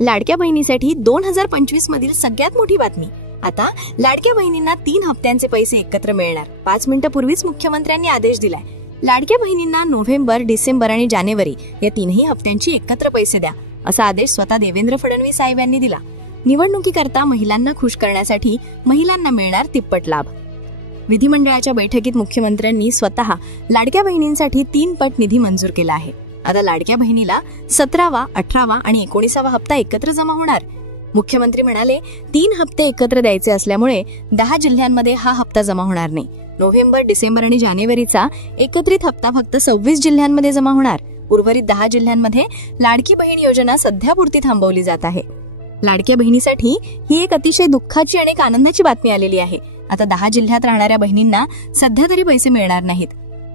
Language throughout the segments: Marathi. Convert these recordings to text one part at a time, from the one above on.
लाडक्या बहिणीसाठी 2025 मधील सगळ्यात मोठी बातमी. आता लाडक्या बहिणींना 3 हप्त्यांचे पैसे एकत्र मिळणार. 5 मिनिटांपूर्वीच मुख्यमंत्र्यांनी आदेश दिलाय. लाडक्या बहिणींना नोव्हेंबर, डिसेंबर आणि जानेवारी या 3ही हप्त्यांची एकत्र पैसे द्या, असा आदेश स्वतः देवेंद्र फडणवीस साहेब यांनी दिला. निवडणुकीकरता महिलांना खुश करण्यासाठी महिलांना मिळणार तिप्पट लाभ. विधिमंडळाच्या बैठकीत मुख्यमंत्र्यांनी स्वतः लाडक्या बहिणींसाठी 3 पट निधी मंजूर केला आहे. आता लाडक्या बहिणीला 17वा, 18वा आणि 19वा हप्ता एकत्र जमा होणार. मुख्यमंत्री म्हणाले, 3 हप्ते एकत्र द्यायचे असल्यामुळे 10 जिल्ह्यांमध्ये हा हप्ता जमा होणार नाही. नोव्हेंबर, डिसेंबर आणि जानेवारीचा एकत्रित हप्ता फक्त 26 जिल्ह्यांमध्ये जमा होणार. उर्वरित 10 जिल्ह्यांमध्ये लाडकी बहीण योजना सध्यापुरती थांबवली जात आहे. लाडक्या बहिणीसाठी ही एक अतिशय दुःखाची आणि आनंदाची बातमी आलेली आहे. आता 10 जिल्ह्यात राहणाऱ्या बहिणींना सध्या तरी पैसे मिळणार नाहीत.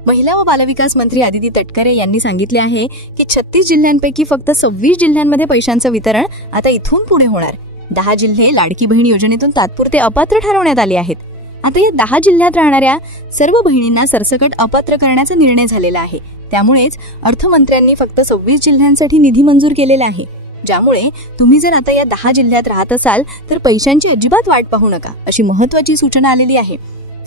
महिला व बालविकास मंत्री आदिती तटकरे यांनी सांगितले आहे की 36 जिल्ह्यांपैकी फक्त 26 जिल्ह्यांमध्ये पैशांचं वितरण आता इथून पुढे होणार. 10 जिल्हे लाडकी बहीण योजनेतून तात्पुरते अपात्र ठरवण्यात आले आहेत. आता या 10 जिल्ह्यात राहणाऱ्या सर्व बहिणींना सरसकट अपात्र करण्याचा निर्णय झालेला आहे. त्यामुळेच अर्थमंत्र्यांनी फक्त 26 जिल्ह्यांसाठी निधी मंजूर केलेला आहे. ज्यामुळे तुम्ही जर आता या 10 जिल्ह्यात राहत असाल तर पैशांची अजिबात वाट पाहू नका, अशी महत्त्वाची सूचना आलेली आहे.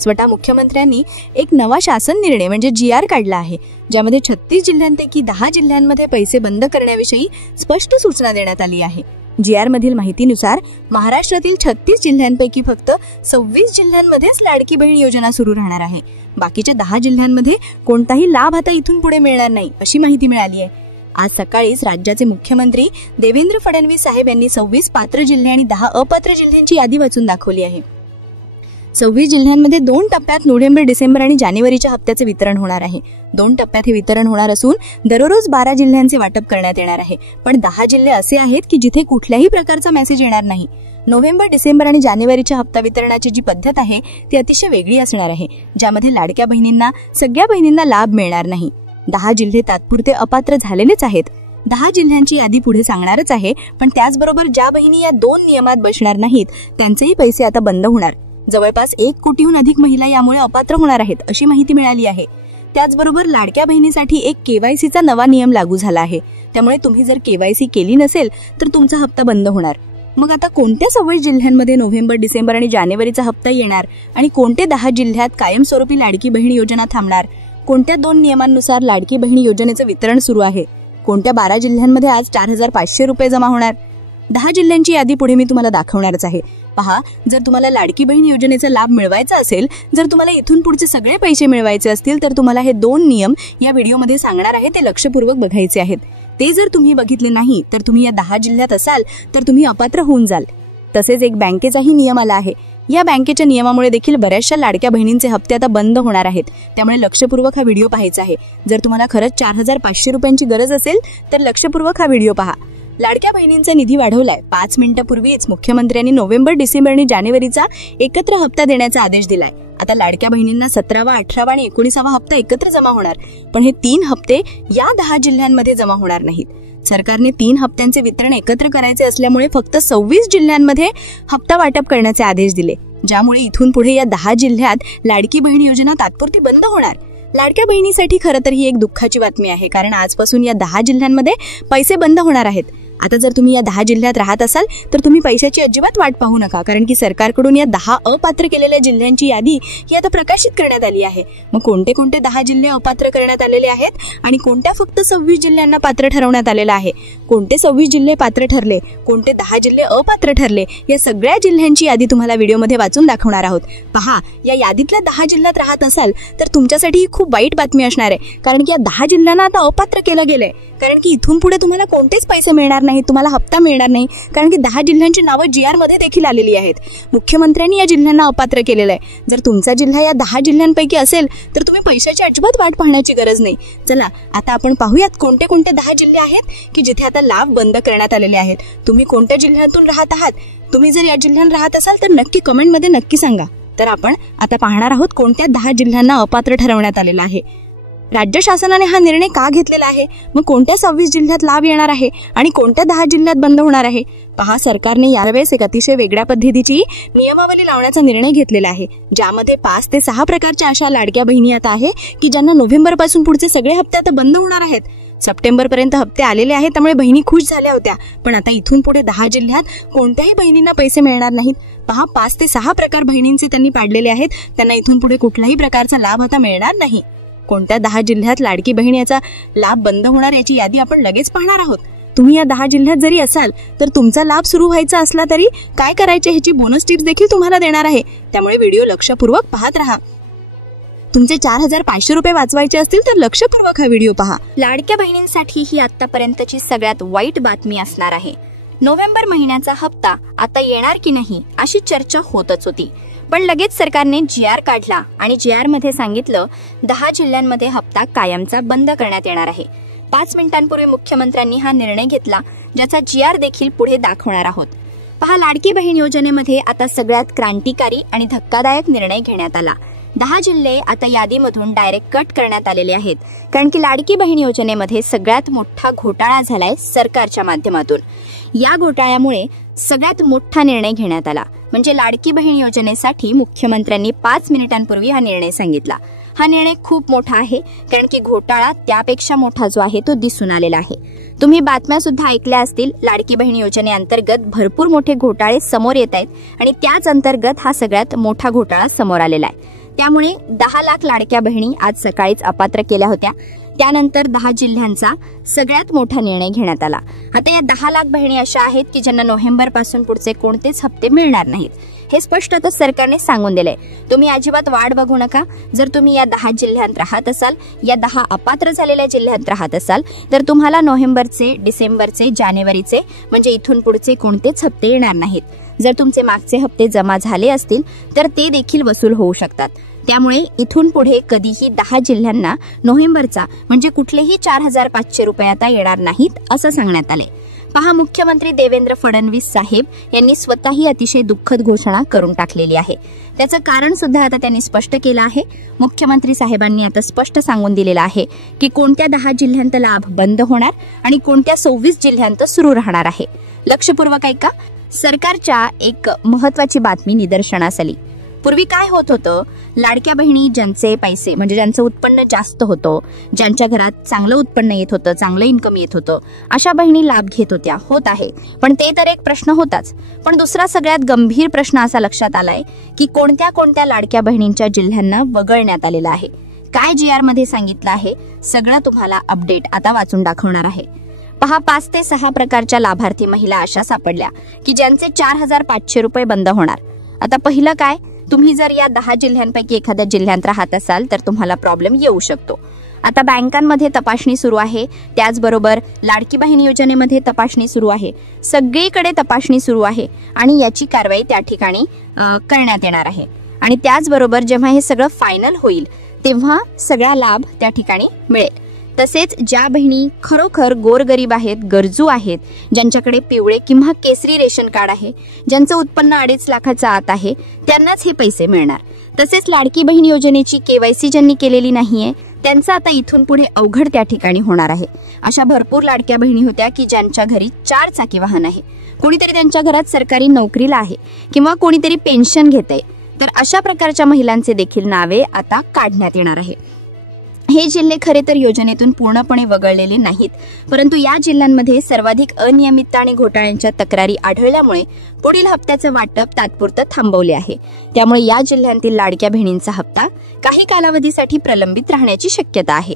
स्वतः मुख्यमंत्र्यांनी एक नवा शासन निर्णय म्हणजे GR काढला आहे, ज्यामध्ये 36 जिल्ह्यांपैकी 10 जिल्ह्यांमध्ये पैसे बंद करण्याविषयी स्पष्ट सूचना देण्यात आली आहे. GR मधील माहितीनुसार महाराष्ट्रातील 36 जिल्ह्यांपैकी फक्त 26 जिल्ह्यांमध्येच लाडकी बहीण योजना सुरू राहणार आहे. बाकीच्या 10 जिल्ह्यांमध्ये कोणताही लाभ आता इथून पुढे मिळणार नाही, अशी माहिती मिळाली आहे. आज सकाळीच राज्याचे मुख्यमंत्री देवेंद्र फडणवीस साहेब यांनी 26 पात्र जिल्हे आणि 10 अपात्र जिल्ह्यांची यादी वाचून दाखवली आहे. 26 जिल्ह्यांमध्ये 2 टप्प्यात नोव्हेंबर, डिसेंबर आणि जानेवारीच्या हप्त्याचे वितरण होणार आहे. 2 टप्प्यात हे वितरण होणार असून दररोज 12 जिल्ह्यांचे वाटप करण्यात येणार आहे. पण 10 जिल्हे असे आहेत की जिथे कुठल्याही प्रकारचा मेसेज येणार नाही. नोव्हेंबर, डिसेंबर आणि जानेवारीच्या हप्ता वितरणाची जी पद्धत आहे ती अतिशय वेगळी असणार आहे, ज्यामध्ये लाडक्या बहिणींना सगळ्या बहिणींना लाभ मिळणार नाही. 10 जिल्हे तात्पुरते अपात्र झालेलेच आहेत. 10 जिल्ह्यांची यादी पुढे सांगणारच आहे. पण त्याचबरोबर ज्या बहिणी या 2 नियमात बसणार नाहीत त्यांचेही पैसे आता बंद होणार. जवळपास 1 कोटीहून अधिक महिला यामुळे अपात्र होणार आहेत, अशी माहिती मिळाली आहे. त्याचबरोबर लाडक्या बहिणीसाठी एक KYCचा नवा नियम लागू झाला आहे. त्यामुळे तुम्ही जर KYC केली नसेल तर तुमचा हप्ता बंद होणार. मग आता कोणत्या 26 जिल्ह्यांमध्ये नोव्हेंबर, डिसेंबर आणि जानेवारीचा हप्ता येणार आणि कोणते 10 जिल्ह्यात कायमस्वरूपी लाडकी बहीण योजना थांबणार? कोणत्या 2 नियमांनुसार लाडकी बहीण योजनेचं वितरण सुरू आहे? कोणत्या 12 जिल्ह्यांमध्ये आज 4,500 रुपये जमा होणार? 10 जिल्ह्यांची यादी पुढे मी तुम्हाला दाखवणारच आहे. पहा, जर तुम्हाला लाडकी बहीण योजनेचा लाभ मिळवायचा असेल, जर तुम्हाला इथून पुढचे सगळे पैसे मिळवायचे असतील तर तुम्हाला हे 2 नियम या व्हिडिओमध्ये सांगणार आहे, ते लक्षपूर्वक बघायचे आहेत. ते जर तुम्ही बघितले नाही तर तुम्ही या 10 जिल्ह्यात असाल तर तुम्ही अपात्र होऊन जाल. तसेच एक बँकेचाही नियम आला आहे. या बँकेच्या नियमामुळे देखील बऱ्याचशा लाडक्या बहिणींचे हप्ते आता बंद होणार आहेत. त्यामुळे लक्षपूर्वक हा व्हिडिओ पाहायचा आहे. जर तुम्हाला खरंच 4,500 रुपयांची गरज असेल तर लक्षपूर्वक हा व्हिडिओ पहा. लाडक्या बहिणींचा निधी वाढवलाय. 5 मिनिटांपूर्वीच मुख्यमंत्र्यांनी नोव्हेंबर, डिसेंबर आणि जानेवारीचा एकत्र हप्ता देण्याचा आदेश दिलाय. आता लाडक्या बहिणींना 17वा, 18वा आणि 19वा हप्ता एकत्र जमा होणार. पण हे 3 हप्ते या 10 जिल्ह्यांमध्ये जमा होणार नाहीत. सरकारने 3 हप्त्यांचे वितरण एकत्र करायचे असल्यामुळे फक्त 26 जिल्ह्यांमध्ये हप्ता वाटप करण्याचे आदेश दिले, ज्यामुळे इथून पुढे या 10 जिल्ह्यात लाडकी बहीण योजना तात्पुरती बंद होणार. लाडक्या बहिणीसाठी खरं तर ही एक दुःखाची बातमी आहे, कारण आजपासून या 10 जिल्ह्यांमध्ये पैसे बंद होणार आहेत. आता जर तुम्ही या 10 जिल्ह्यात राहत असाल तर तुम्ही पैशाची अजिबात वाट पाहू नका, कारण की सरकारकडून या 10 अपात्र केलेल्या जिल्ह्यांची यादी ही आता प्रकाशित करण्यात आली आहे. मग कोणते कोणते 10 जिल्हे अपात्र करण्यात आलेले आहेत आणि कोणत्या फक्त 26 जिल्ह्यांना पात्र ठरवण्यात आलेलं आहे? कोणते 26 जिल्हे पात्र ठरले, कोणते 10 जिल्हे अपात्र ठरले, या सगळ्या जिल्ह्यांची यादी तुम्हाला व्हिडिओमध्ये वाचून दाखवणार आहोत. पहा, या यादीतल्या 10 जिल्ह्यात राहत असाल तर तुमच्यासाठी ही खूप वाईट बातमी असणार आहे, कारण की या 10 जिल्ह्यांना आता अपात्र केलं गेलंय. कारण की इथून पुढे तुम्हाला कोणतेच पैसे मिळणार नाही, तुम्हाला हप्ता मिळणार नाही, कारण की 10 जिल्ह्यांची नावं GR मध्ये देखील आलेली आहेत. मुख्यमंत्र्यांनी या जिल्ह्यांना अपात्र केलेलं आहे. जर तुमचा जिल्हा या 10 जिल्ह्यांपैकी असेल तर तुम्ही पैशाची अजिबात वाट पाहण्याची गरज नाही. चला आता आपण पाहूयात कोणते कोणते 10 जिल्हे आहेत की जिथे आता लाभ बंद करण्यात आलेले आहेत. तुम्ही कोणत्या जिल्ह्यातून राहत आहात? तुम्ही जर या जिल्ह्यात राहत असाल तर नक्की कमेंटमध्ये नक्की सांगा. तर आपण आता पाहणार आहोत कोणत्या 10 जिल्ह्यांना अपात्र ठरवण्यात आलेलं आहे. राज्य शासनाने हा निर्णय का घेतलेला आहे? मग कोणत्या 26 जिल्ह्यात लाभ येणार आहे आणि कोणत्या 10 जिल्ह्यात बंद होणार आहे? पहा, सरकारने यावेळेस एक अतिशय वेगळ्या पद्धतीची नियमावली लावण्याचा निर्णय घेतलेला आहे, ज्यामध्ये 5 ते 6 प्रकारच्या अशा लाडक्या बहिणी आता आहे की ज्यांना नोव्हेंबर पासून पुढचे सगळे हप्ते आता बंद होणार आहेत. सप्टेंबरपर्यंत हप्ते आलेले आहेत, त्यामुळे बहिणी खुश झाल्या होत्या. पण आता इथून पुढे 10 जिल्ह्यात कोणत्याही बहिणींना पैसे मिळणार नाहीत. पहा, 5 ते 6 प्रकार बहिणींचे त्यांनी पाडलेले आहेत. त्यांना इथून पुढे कुठल्याही प्रकारचा लाभ आता मिळणार नाही. कोणत्या 10 जिल्ह्यात लाडकी बहीण याचा लाभ बंद होणार याची यादी आपण लगेच पाहणार आहोत. तुम्ही या 10 जिल्ह्यात जरी असाल तर तुमचा लाभ सुरू व्हायचा असला तरी काय करायचे ह्याची बोनस टिप्स देखील तुम्हाला देणार आहे. त्यामुळे व्हिडिओ लक्षपूर्वक पाहत राहा. तुमचे 4,500 रुपये वाचवायचे असतील तर लक्षपूर्वक हा व्हिडिओ पहा. लाडक्या बहिणींसाठी ही आतापर्यंतची सगळ्यात वाईट बातमी असणार आहे. नोव्हेंबर महिन्याचा हप्ता आता येणार की नाही अशी चर्चा होतच होती. पण लगेच सरकारने GR काढला आणि GR मध्ये सांगितलं 10 जिल्ह्यांमध्ये हप्ता कायमचा बंद करण्यात येणार आहे. 5 मिनिटांपूर्वी मुख्यमंत्र्यांनी हा निर्णय घेतला, ज्याचा GR देखील पुढे दाखवणार आहोत. पहा, लाडकी बहीण योजनेमध्ये आता सगळ्यात क्रांतिकारी आणि धक्कादायक निर्णय घेण्यात आला. 10 जिल्हे आता यादीमधून डायरेक्ट कट करण्यात आलेले आहेत, कारण की लाडकी बहीण योजनेमध्ये सगळ्यात मोठा घोटाळा झालाय सरकारच्या माध्यमातून. या घोटाळ्यामुळे सगळ्यात मोठा निर्णय घेण्यात आला. म्हणजे लाडकी बहीण योजनेसाठी मुख्यमंत्र्यांनी 5 मिनिटांपूर्वी हा निर्णय सांगितला. हा निर्णय खूप मोठा आहे, कारण की घोटाळा त्यापेक्षा मोठा जो आहे तो दिसून आलेला आहे. तुम्ही बातम्या सुद्धा ऐकल्या असतील. लाडकी बहीण योजनेअंतर्गत भरपूर मोठे घोटाळे समोर येत आहेत आणि त्याच अंतर्गत हा सगळ्यात मोठा घोटाळा समोर आलेला आहे. त्यामुळे 10 लाख लाडक्या बहिणी आज सकाळीच अपात्र केल्या होत्या. त्यानंतर 10 जिल्ह्यांचा सगळ्यात मोठा निर्णय घेण्यात आला. आता या 10 लाख बहिणी अशा आहेत की ज्यांना नोव्हेंबर पासून पुढचे कोणतेच हप्ते मिळणार नाहीत. हे स्पष्ट आता सरकारने सांगून दिलंय. तुम्ही अजिबात वाट बघू नका. जर तुम्ही या 10 जिल्ह्यात राहत असाल, या 10 अपात्र झालेल्या जिल्ह्यात राहत असाल, तर तुम्हाला नोव्हेंबरचे, डिसेंबरचे, जानेवारीचे म्हणजे इथून पुढचे कोणतेच हप्ते येणार नाहीत. जर तुमचे मागचे हप्ते जमा झाले असतील तर ते देखील वसूल होऊ शकतात. त्यामुळे इथून पुढे कधीही 10 जिल्ह्यांना नोव्हेंबरचा म्हणजे कुठलेही 4,500 रुपये आता येणार नाहीत असं सांगण्यात आले. पहा, मुख्यमंत्री देवेंद्र फडणवीस साहेब यांनी स्वतःही अतिशय दुःखद घोषणा करून टाकलेली आहे. त्याचं कारण सुद्धा आता त्यांनी स्पष्ट केलं आहे. मुख्यमंत्री साहेबांनी आता स्पष्ट सांगून दिलेलं आहे की कोणत्या 10 जिल्ह्यांत लाभ बंद होणार आणि कोणत्या 26 जिल्ह्यांत सुरू राहणार आहे. लक्षपूर्वक ऐका. सरकारच्या एक महत्वाची बातमी निदर्शनास आली. पूर्वी काय होत होतं, लाडक्या बहिणी ज्यांचे पैसे म्हणजे ज्यांचं उत्पन्न जास्त होतं, ज्यांच्या घरात चांगलं उत्पन्न येत होतं, चांगलं इन्कम येत होतं, अशा बहिणी लाभ घेत होत्या, होत आहे. पण ते तर एक प्रश्न होताच. पण दुसरा सगळ्यात गंभीर प्रश्न असा लक्षात आलाय की कोणत्या कोणत्या लाडक्या बहिणींच्या जिल्ह्यांना वगळण्यात आलेला आहे. काय GR मध्ये सांगितलं आहे सगळं तुम्हाला अपडेट आता वाचून दाखवणार आहे. पहा, 5 ते 6 प्रकारच्या लाभार्थी महिला अशा सापडल्या की ज्यांचे 4,500 रुपये बंद होणार. आता पहिलं काय, तुम्ही जर या 10 जिल्ह्यांपैकी एखाद्या जिल्ह्यात राहत असाल तर तुम्हाला प्रॉब्लेम येऊ शकतो. आता बँकांमध्ये तपासणी सुरू आहे, त्याचबरोबर लाडकी बहीण योजनेमध्ये तपासणी सुरू आहे, सगळीकडे तपासणी सुरू आहे आणि याची कारवाई त्या ठिकाणी करण्यात येणार आहे. आणि त्याचबरोबर जेव्हा हे सगळं फायनल होईल तेव्हा सगळा लाभ त्या ठिकाणी मिळेल. तसेच ज्या बहिणी खरोखर गोरगरीब आहेत, गरजू आहेत, ज्यांच्याकडे पिवळे किंवा केसरी रेशन कार्ड आहे, ज्यांचं उत्पन्न 2.5 लाखाच्या आत आहे, त्यांनाच हे पैसे मिळणार. तसेच लाडकी बहीण योजनेची KYC ज्यांनी केलेली नाहीये त्यांचं आता इथून पुढे अवघड त्या ठिकाणी होणार आहे. अशा भरपूर लाडक्या बहिणी होत्या की ज्यांच्या घरी 4 चाकी वाहन आहे, कोणीतरी त्यांच्या घरात सरकारी नोकरीला आहे किंवा कोणीतरी पेन्शन घेते, तर अशा प्रकारच्या महिलांचे देखील नावे आता काढण्यात येणार आहे. हे जिल्हे खरे तर योजनेतून पूर्णपणे वगळलेले नाहीत, परंतु या जिल्ह्यांमध्ये सर्वाधिक अनियमितता आणि घोटाळ्यांच्या तक्रारी आढळल्यामुळे पुढील हप्त्याचं वाटप तात्पुरतं थांबवले आहे. त्यामुळे या जिल्ह्यांतील लाडक्या बहिणींचा हप्ता काही कालावधीसाठी प्रलंबित राहण्याची शक्यता आहे.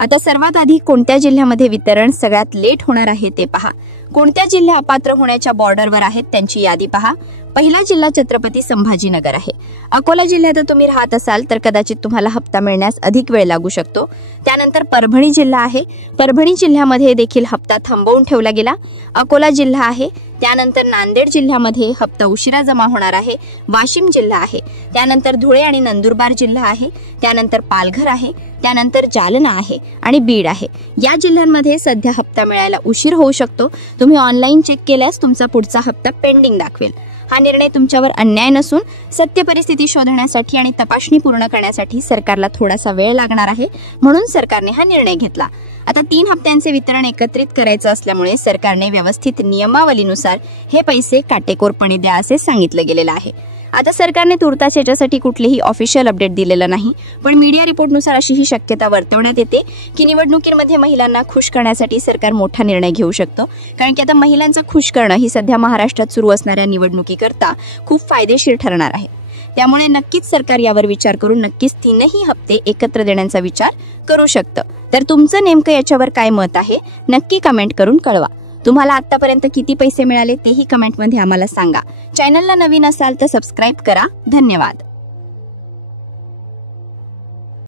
आता सर्वात आधी कोणत्या जिल्ह्यामध्ये वितरण सगळ्यात लेट होणार आहे ते पहा. कोणत्या जिल्हे अपात्र होण्याच्या बॉर्डरवर आहेत त्यांची यादी पहा. पहिला जिल्हा छत्रपती संभाजीनगर आहे. अकोला जिल्ह्यात तुम्ही राहत असाल तर कदाचित तुम्हाला हप्ता मिळण्यास अधिक वेळ लागू शकतो. त्यानंतर परभणी जिल्हा आहे. परभणी जिल्ह्यामध्ये देखील हप्ता थांबवून ठेवला गेला. अकोला जिल्हा आहे. त्यानंतर नांदेड जिल्ह्यामध्ये हप्ता उशिरा जमा होणार आहे. वाशिम जिल्हा आहे. त्यानंतर धुळे आणि नंदुरबार जिल्हा आहे. त्यानंतर पालघर आहे. त्यानंतर जालना आहे आणि बीड आहे. या जिल्ह्यांमध्ये सध्या हप्ता मिळायला उशीर होऊ शकतो. तुम्ही ऑनलाईन चेक केल्यास तुमचा पुढचा हप्ता पेंडिंग दाखवेल. हा निर्णय तुमच्यावर अन्याय नसून सत्य परिस्थिती शोधण्यासाठी आणि तपासणी पूर्ण करण्यासाठी सरकारला थोडासा वेळ लागणार आहे, म्हणून सरकारने हा निर्णय घेतला. आता 3 हप्त्यांचे वितरण एकत्रित करायचं असल्यामुळे सरकारने व्यवस्थित नियमावलीनुसार हे पैसे काटेकोरपणे द्या असे सांगितलं गेलेलं आहे. आता सरकारने तुर्तास याच्यासाठी कुठलेही ऑफिशियल अपडेट दिलेलं नाही, पण मीडिया रिपोर्टनुसार अशी ही शक्यता वर्तवण्यात येते की निवडणुकीमध्ये महिलांना खुश करण्यासाठी सरकार मोठा निर्णय घेऊ शकतो. कारण की आता महिलांचा खुश करणं ही सध्या महाराष्ट्रात सुरू असणाऱ्या निवडणुकीकरता खूप फायदेशीर ठरणार आहे. त्यामुळे नक्कीच सरकार यावर विचार करून नक्कीच 3ही हप्ते एकत्र देण्याचा विचार करू शकतं. तर तुमचं नेमकं याच्यावर काय मत आहे नक्की कमेंट करून कळवा. तुम्हाला आतापर्यंत किती पैसे मिळाले तेही कमेंटमध्ये आम्हाला सांगा. चॅनलला नवीन असाल तर सबस्क्राईब करा. धन्यवाद.